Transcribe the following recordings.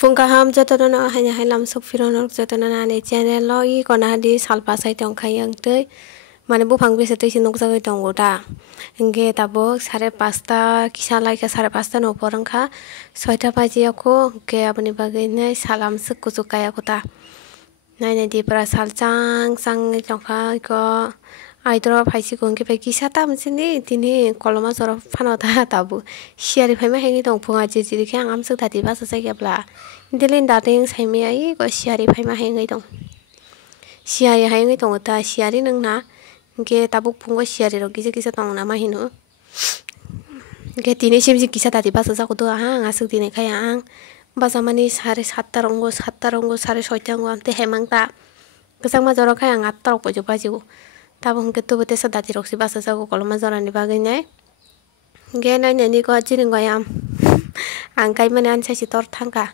Fungkaham jatana hanya halam sok fironok jatana ne channel lo I kona di salpa sai tong khayang tei mane bufang bese tei sinok jagai tongo da engge tabo 5:30 kisa laika 5:30 no porangkha 6ta bajiya ko ke aboni bagai nai salam suk kuchu kaya kota nai di pra sal chang chang tongkha ko aidro phaisi ko engge kisa ta msini tini koloma jora phano ta tabu siari phaima hengi tong phunga jiri khe ang amsuk thati basa saikebla delin dating saime ai ko siari phaima hengi tong siari hengi tong ta siari nangna engke tabuk phungo siari ro kisa tong na mahino engke tini simji kisa tati basa jakodo ang asuk tini khaya ang basamani 7:30 rongo 6:30 rongo amte hemangta kesangma jora khaya ang 8 rok pojo bajigo tabuk engke tubu tesa dati roksi basa jago koloma jora ni bagai nai engke nai ni ko jiring goyam ang kai mane an saisi tor thangka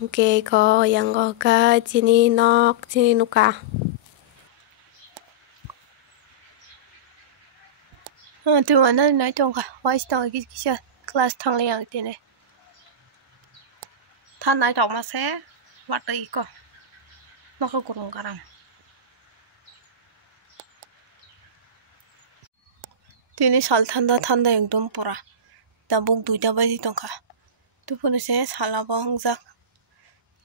engke ko yang go ka chini nok chini nuka tu mana nai tongka wais tong kisa class thang yang tine than nai tong ma se watai ko noko kurung karam tini sal thanda ekdom pura tabuk 2ta baji tongkha tupuni se sala bo hongjak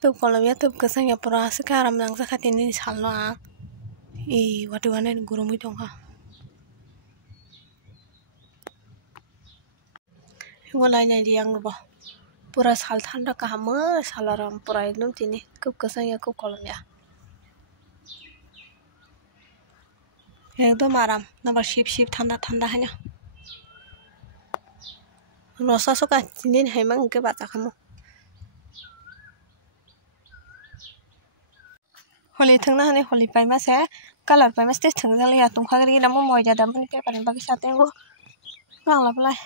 tup kolomya tup kesang ya pura sekaram nangjak tini salno ang I wati wane gurumui tongkha ngolai nai di ang bo pura sal thanda kahama salaram pura ekdom tini kup kesang ya kup kolomya ekdom aram nabar ship thanda hanya rosa soka tini haimang engke baca kamu holi thangna hani holi paima se color paima stage thangjali ya tungkhagri namo moida dam ni paper bagi satengo bangla blai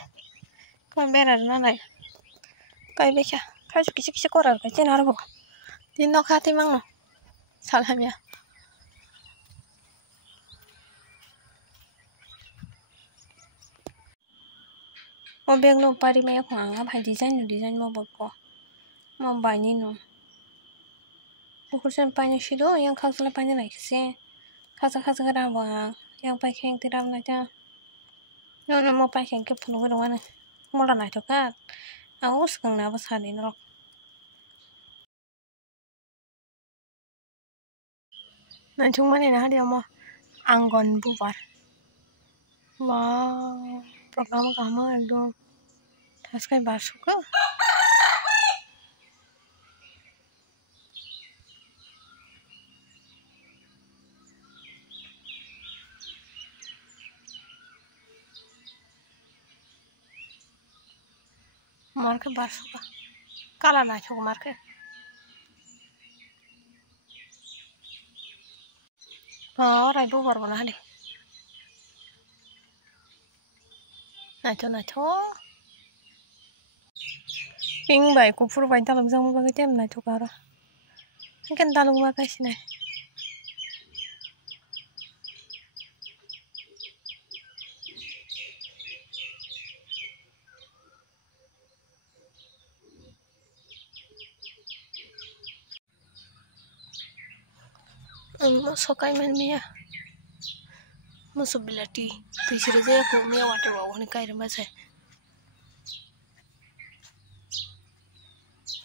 kan berar na nai kai bekha kai kisi korar kai chen arbo tin no khati mangno salhamya o beg no pari me khanga bhai design mo botko mo bani no bukursen paine shido yang khasla paine naikse khasa rabo yang pai kheng tiram na ta no mo pai kheng ke phunu go dongane mola nai to ka aus kang na bo sani no na chung mane na hadia mo anggon bubar wow program kama ekdom thaskai basuka marke basuka kala na chok marke rai bubar bona hali nacho ping bai kupur bai dalung jang bagai tem na to kara kan dalung ma kai sinai sokai man mia musubilati tisire je ko me wate wa honi kai rema se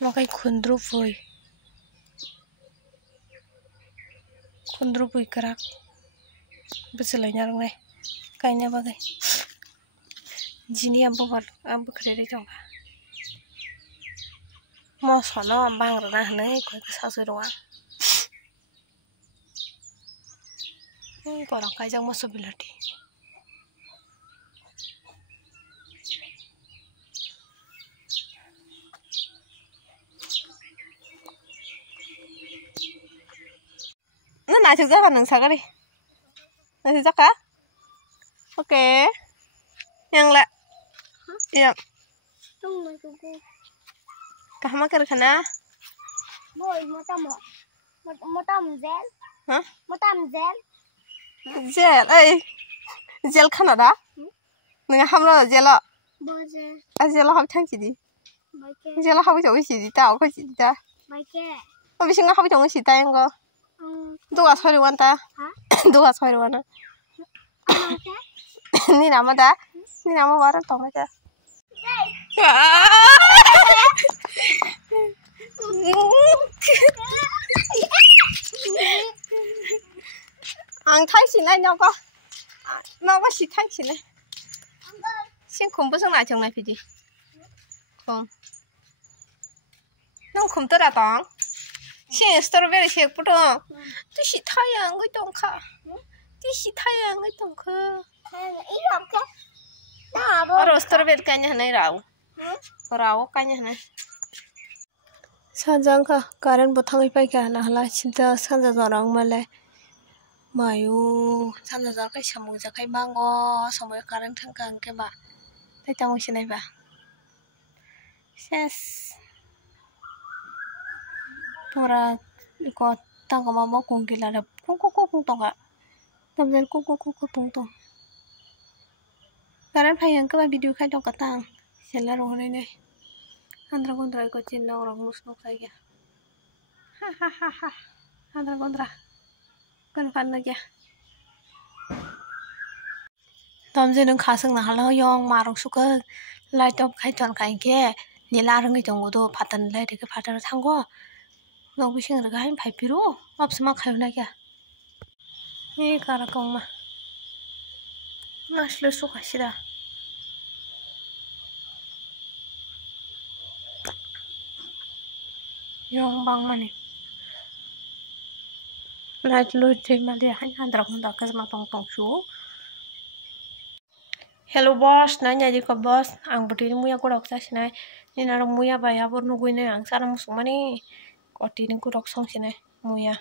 mokai khundru pui karak beselai nyarang nai kainya bagai jini ambo khredi tongka mo sono bangra na hanai ko sasu roa porang kaijang musubilati na thực ra nang sagari na thực ka oke yang la yang kahama kar khana boy motam zel ha motam zel zel ai zel khana da nang hamlo zelo boze a zelo ham thang chi di boke zelo ham jo chi di ta ko chi da Baiknya. Bisa nggak habis dong sih tayang kok. Tuh gak sorry wanta. Tuh gak sorry wana. Ini nama dah. Ini nama barang tong aja. Ang thay xin này nhau có. Nó có xịt thay xin này. Xin khủng bố sang lại trường này phải gì? Không. Nó khủng tớ đã tóng. Xin strawberry shake bút không? Tôi xịt thay à người đồng khá. Tôi xịt thay à người đồng khá. Ý không cơ. Đó bố. Ở strawberry kayaknya này rau. Rau kayaknya này. Sanjang ka karen botang ipai ka na hala cinta sanja jorang male. Mayu sanja jor kai samu ja kai mango samu karen thangkang ke ba. Tai tamu sinai ba. Ses. Pura ko tang ko mama kung kila da kung tong ka. Tamjen kung tong. Karen phayang ka ba video khai dong ka tang. Sela ro ne ne. Andra gondra ko cinna orang musnuk saja. Hahaha. Andra gondra. Kan aja. Tamje nung khasang na hala yong marung suka lai top khai ton kai ke ni la rang jong do phatan lai de ke phatar thango. Nong bising ra gain phai piru opsma khai na kya. Ni kara kong ma. Masle suka sida. Yung bang mani light lu tema dia hanya andra gonda ke sama tong shu. Hello boss nanya ji ko boss ang budi muya ko rok sasnai ni na muya ba ya bor nu guine ang sarang musumani koti ni ko rok song sine muya